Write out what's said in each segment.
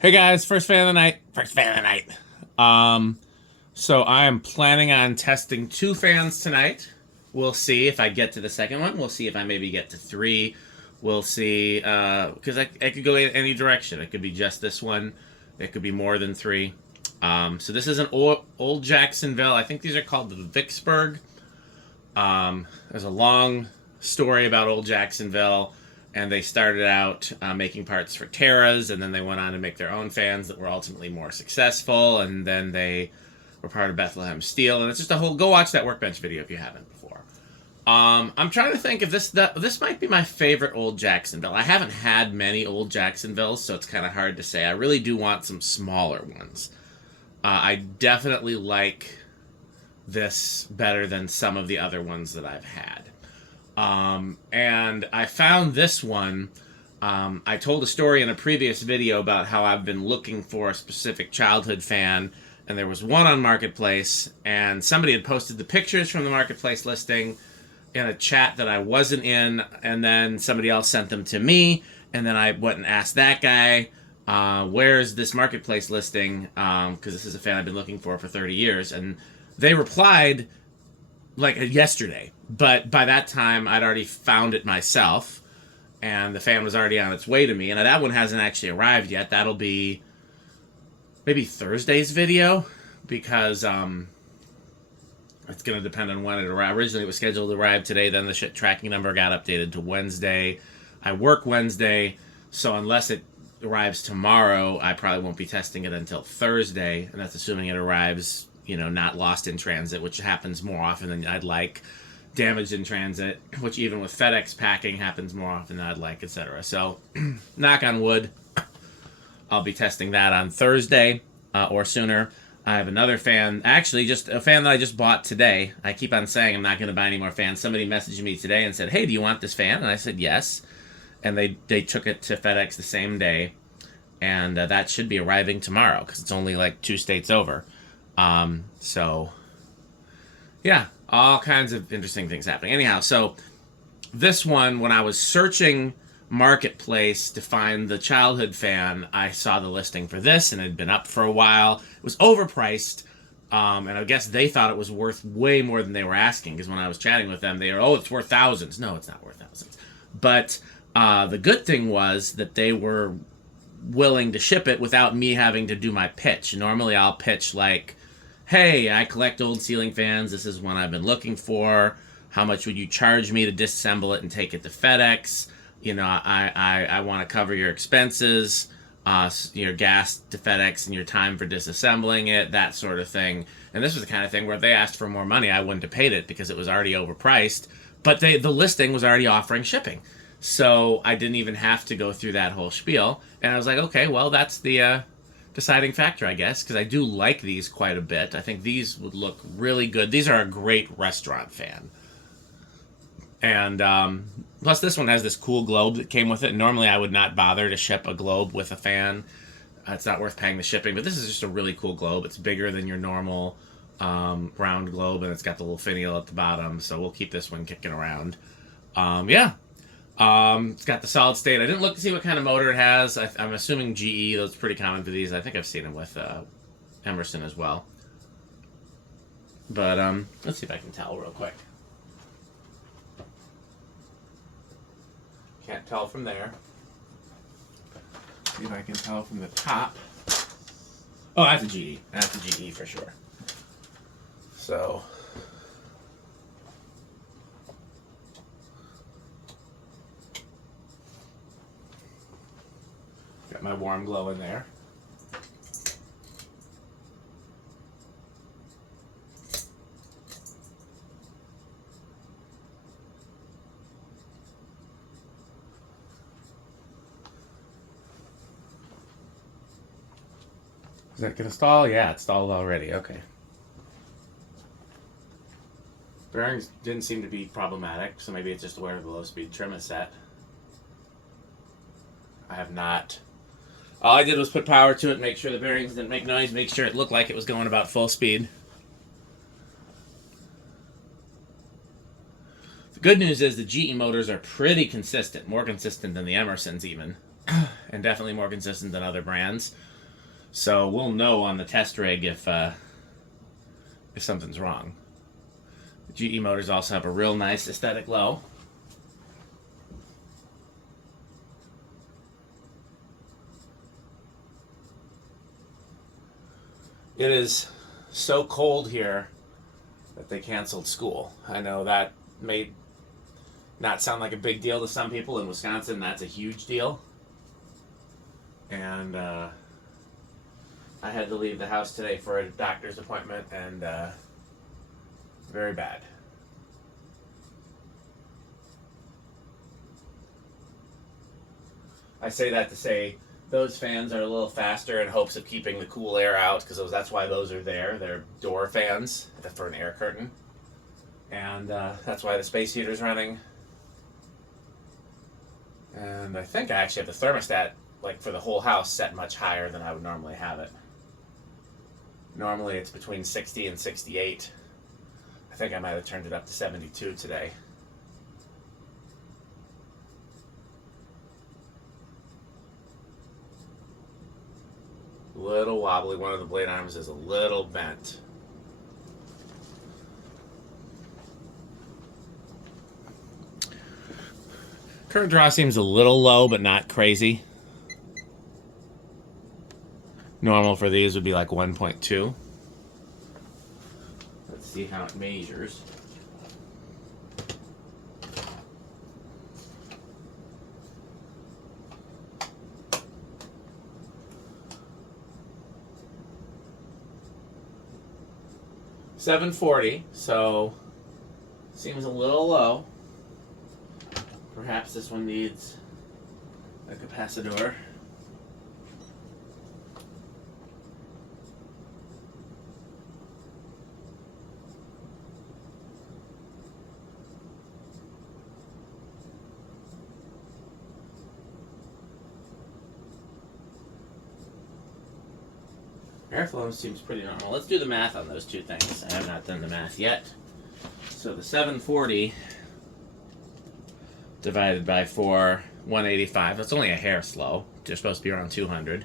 Hey guys, first fan of the night. First fan of the night. So I am planning on testing two fans tonight. We'll see if I get to the second one. We'll see if I maybe get to three. We'll see, because I could go in any direction. It could be just this one. It could be more than three. So this is an old Jacksonville. I think these are called the Vicksburg. There's a long story about old Jacksonville, and they started out making parts for Terras, and then they went on to make their own fans that were ultimately more successful, and then they were part of Bethlehem Steel, and it's just a whole. Go watch that workbench video if you haven't before. I'm trying to think if this might be my favorite old Jacksonville. I haven't had many old Jacksonvilles, so it's kind of hard to say. I really do want some smaller ones. I definitely like this better than some of the other ones that I've had. And I found this one. I told a story in a previous video about how I've been looking for a specific childhood fan, and there was one on Marketplace, and somebody had posted the pictures from the Marketplace listing in a chat that I wasn't in, and then somebody else sent them to me, and then I went and asked that guy, where's this Marketplace listing, because this is a fan I've been looking for 30 years, and they replied like yesterday, but by that time I'd already found it myself, and the fan was already on its way to me, and that one hasn't actually arrived yet. That'll be maybe Thursday's video, because it's going to depend on when it arrives. Originally it was scheduled to arrive today, then the tracking number got updated to Wednesday. I work Wednesday, so unless it arrives tomorrow, I probably won't be testing it until Thursday, and that's assuming it arrives, not lost in transit, which happens more often than I'd like, damaged in transit, which even with FedEx packing happens more often than I'd like, etc. So, knock on wood, I'll be testing that on Thursday or sooner. I have another fan, actually just a fan that I just bought today. I keep on saying I'm not going to buy any more fans. Somebody messaged me today and said, hey, do you want this fan? And I said yes. And they took it to FedEx the same day. And that should be arriving tomorrow, because it's only like 2 states over. So, yeah, all kinds of interesting things happening. Anyhow, so this one, when I was searching Marketplace to find the childhood fan, I saw the listing for this, and it had been up for a while. It was overpriced, and I guess they thought it was worth way more than they were asking, because when I was chatting with them, they were, it's worth thousands. No, it's not worth thousands. But the good thing was that they were willing to ship it without me having to do my pitch. Normally I'll pitch like, hey, I collect old ceiling fans. This is one I've been looking for. How much would you charge me to disassemble it and take it to FedEx? I want to cover your expenses, your gas to FedEx and your time for disassembling it, that sort of thing. And this was the kind of thing where if they asked for more money, I wouldn't have paid it because it was already overpriced. But the listing was already offering shipping. So I didn't even have to go through that whole spiel. And I was like, okay, well, that's the deciding factor, I guess, because I do like these quite a bit. I think these would look really good. These are a great restaurant fan. And plus this one has this cool globe that came with it. Normally I would not bother to ship a globe with a fan. It's not worth paying the shipping, but this is just a really cool globe. It's bigger than your normal round globe, and it's got the little finial at the bottom, so we'll keep this one kicking around. It's got the solid state. I didn't look to see what kind of motor it has. I'm assuming GE. That's pretty common for these. I think I've seen them with Emerson as well. But let's see if I can tell real quick. Can't tell from there. See if I can tell from the top. Oh, that's a GE. That's a GE for sure. So got my warm glow in there. Is that gonna stall? Yeah, it's stalled already. Okay. Bearings didn't seem to be problematic, so maybe it's just where the low-speed trim is set. I have not. All I did was put power to it, make sure the bearings didn't make noise, make sure it looked like it was going about full speed. The good news is the GE motors are pretty consistent, more consistent than the Emersons even. and definitely more consistent than other brands. So we'll know on the test rig if something's wrong. The GE motors also have a real nice aesthetic low. It is so cold here that they canceled school. I know that may not sound like a big deal to some people. In Wisconsin, that's a huge deal. And I had to leave the house today for a doctor's appointment, and very bad. I say that to say those fans are a little faster in hopes of keeping the cool air out, because that's why those are there. They're door fans for an air curtain. And that's why the space heater's running. And I think I actually have the thermostat, like for the whole house, set much higher than I would normally have it. Normally it's between 60 and 68. I think I might have turned it up to 72 today. Little wobbly. One of the blade arms is a little bent. Current draw seems a little low, but not crazy. Normal for these would be like 1.2. Let's see how it measures. $740, so seems a little low. Perhaps this one needs a capacitor. Airflow seems pretty normal. Let's do the math on those two things. I have not done the math yet. So the 740 divided by 4, 185. That's only a hair slow. They're supposed to be around 200.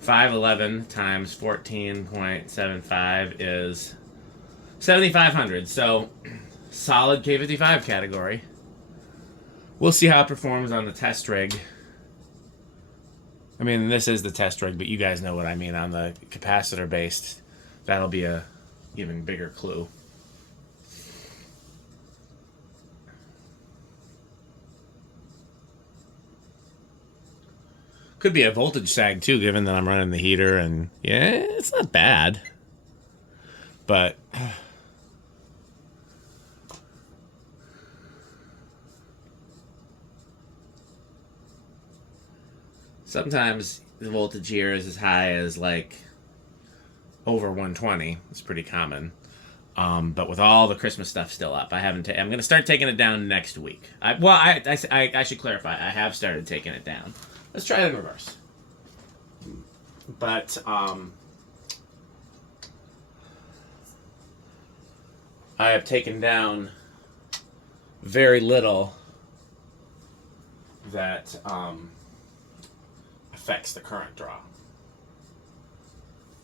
511 times 14.75 is 7,500. So solid K55 category. We'll see how it performs on the test rig. I mean, this is the test rig, but you guys know what I mean on the capacitor based. That'll be a even bigger clue. Could be a voltage sag too, given that I'm running the heater, and yeah, it's not bad. But sometimes the voltage here is as high as like over 120. It's pretty common. But with all the Christmas stuff still up, I'm going to start taking it down next week. I should clarify. I have started taking it down. Let's try it in reverse. But I have taken down very little that affects the current draw.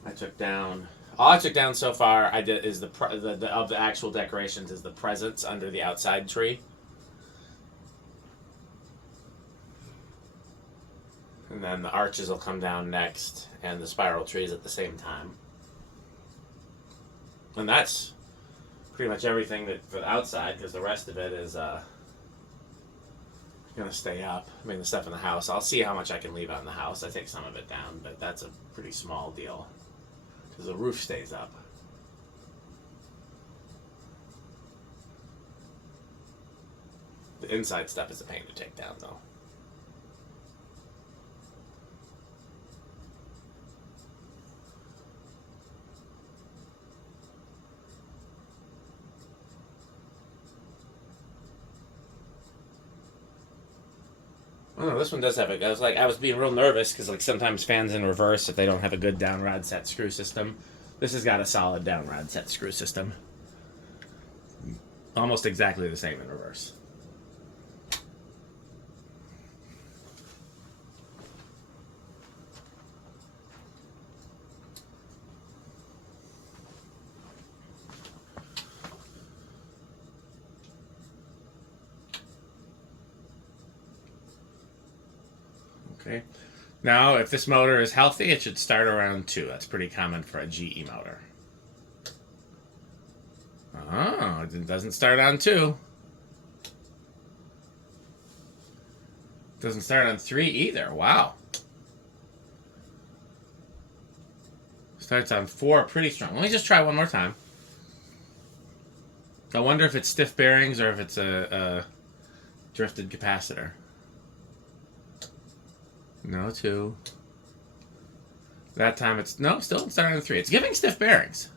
All I took down so far of the actual decorations is the presents under the outside tree. And then the arches will come down next, and the spiral trees at the same time. And that's pretty much everything for the outside, because the rest of it is going to stay up. I mean, the stuff in the house, I'll see how much I can leave out in the house. I take some of it down, but that's a pretty small deal, because the roof stays up. The inside stuff is a pain to take down, though. Oh no, this one does have it. I was being real nervous because like sometimes fans in reverse, if they don't have a good down rod set screw system, this has got a solid down rod set screw system. Almost exactly the same in reverse. Okay. Now, if this motor is healthy, it should start around 2. That's pretty common for a GE motor. Oh, it doesn't start on 2. Doesn't start on 3 either. Wow. Starts on 4 pretty strong. Let me just try one more time. I wonder if it's stiff bearings or if it's a drifted capacitor. No, 2. That time it's... No, still starting on 3. It's giving stiff bearings.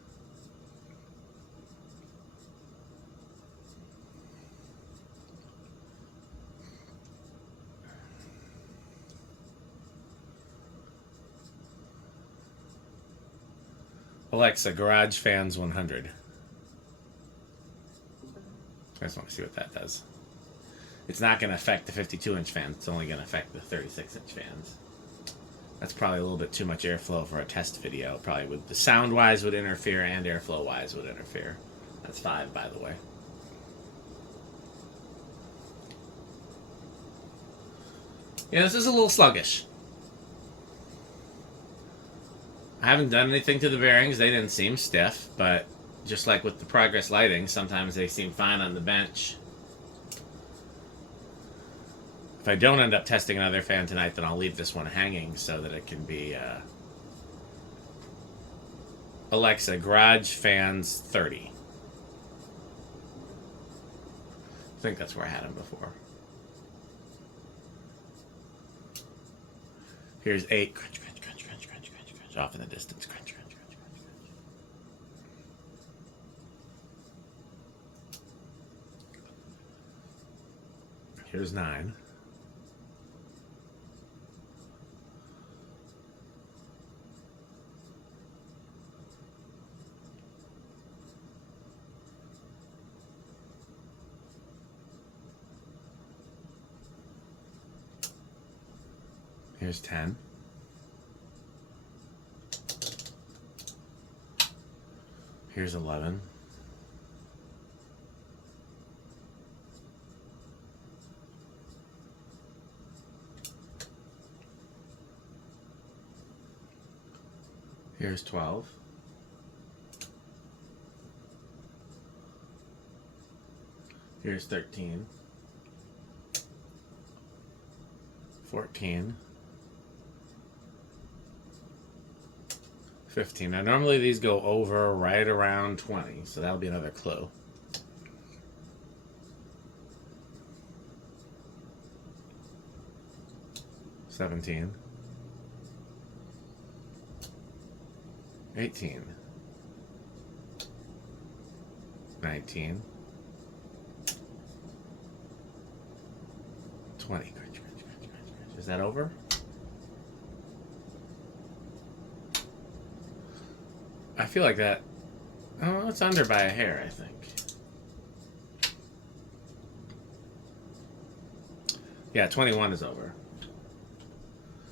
Alexa, garage fans 100. I just want to see what that does. It's not going to affect the 52-inch fans. It's only going to affect the 36-inch fans. That's probably a little bit too much airflow for a test video. Probably would, the sound-wise would interfere and airflow-wise would interfere. That's 5, by the way. Yeah, this is a little sluggish. I haven't done anything to the bearings. They didn't seem stiff, but just like with the Progress lighting, sometimes they seem fine on the bench. If I don't end up testing another fan tonight, then I'll leave this one hanging so that it can be Alexa, garage fans 30. I think that's where I had them before. Here's 8. Crunch, crunch, crunch, crunch, crunch, crunch, crunch. Off in the distance. Crunch, crunch, crunch, crunch, crunch. Here's 9. Here's 10. Here's 11. Here's 12. Here's 13. 14. 15. Now, normally these go over right around 20, so that'll be another clue. $17. 18. 19. 20. Is that over? I feel like that... Oh, it's under by a hair, I think. Yeah, 21 is over.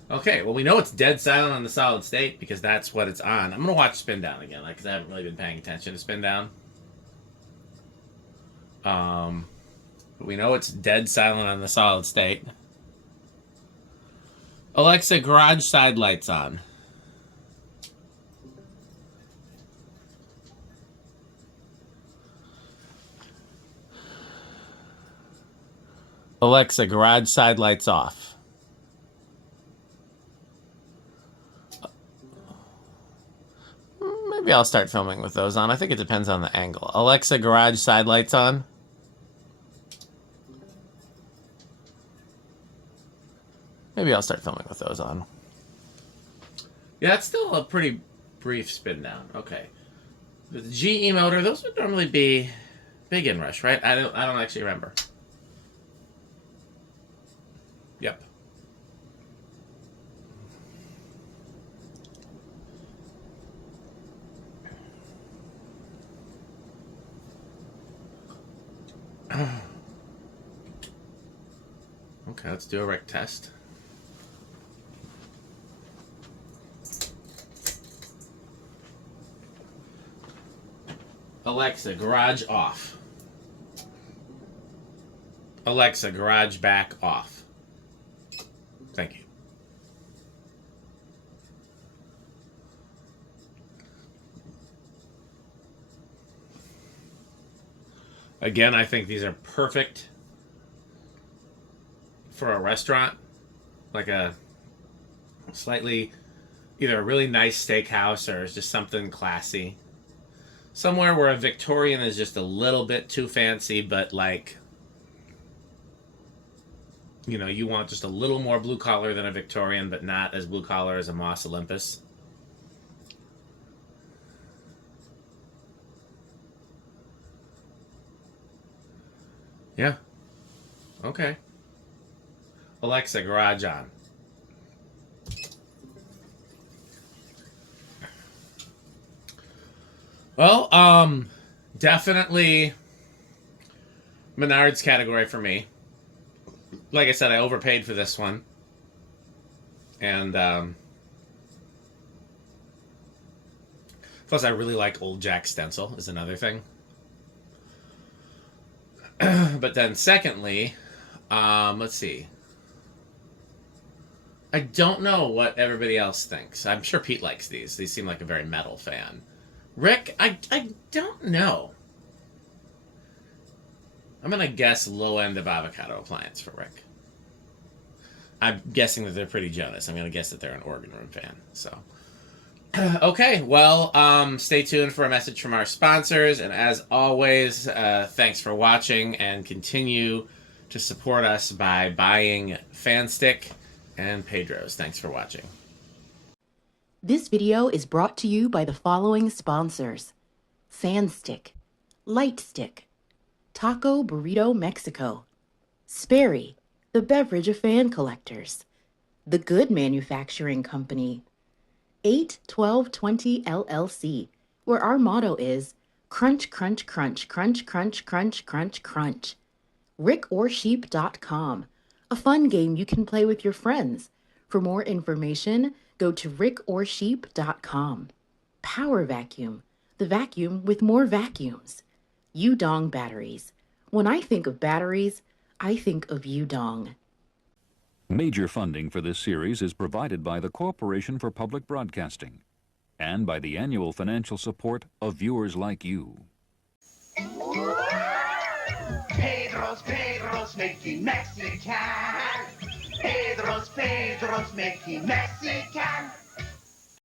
Okay, well, we know it's dead silent on the solid state because that's what it's on. I'm going to watch spin down again, because I haven't really been paying attention to spin down. But we know it's dead silent on the solid state. Alexa, garage side lights on. Alexa, garage side lights off. Maybe I'll start filming with those on. I think it depends on the angle. Alexa, garage side lights on. Maybe I'll start filming with those on. Yeah, it's still a pretty brief spin down. Okay. The GE motor, those would normally be big inrush, right? I don't actually remember. Yep. Okay, let's do a rec test. Alexa, garage off. Alexa, garage back off. Thank you. Again, I think these are perfect for a restaurant, like a slightly, either a really nice steakhouse or just something classy. Somewhere where a Victorian is just a little bit too fancy, but like, you know, you want just a little more blue collar than a Victorian, but not as blue collar as a Moss Olympus. Yeah. Okay. Alexa, garage on. Well, definitely Menards category for me. Like I said, I overpaid for this one. And, plus I really like Old Jack stencil is another thing. But then secondly, let's see. I don't know what everybody else thinks. I'm sure Pete likes these. These seem like a very metal fan. Rick, I don't know. I'm going to guess low end of avocado appliance for Rick. I'm guessing that they're pretty Jonas. I'm going to guess that they're an organ room fan. So, okay. Well, stay tuned for a message from our sponsors. And as always, thanks for watching, and continue to support us by buying Fanstick and Pedro's. Thanks for watching. This video is brought to you by the following sponsors: Fanstick, Lightstick, Taco Burrito Mexico, Sperry, the beverage of fan collectors, The Good Manufacturing Company, 81220 LLC, where our motto is crunch, crunch, crunch, crunch, crunch, crunch, crunch, crunch. rickorsheep.com, a fun game you can play with your friends. For more information, go to rickorsheep.com. Power Vacuum, the vacuum with more vacuums. Udong Batteries. When I think of batteries, I think of Udong. Major funding for this series is provided by the Corporation for Public Broadcasting and by the annual financial support of viewers like you. Pedro's making Mexican. Pedro's making Mexican.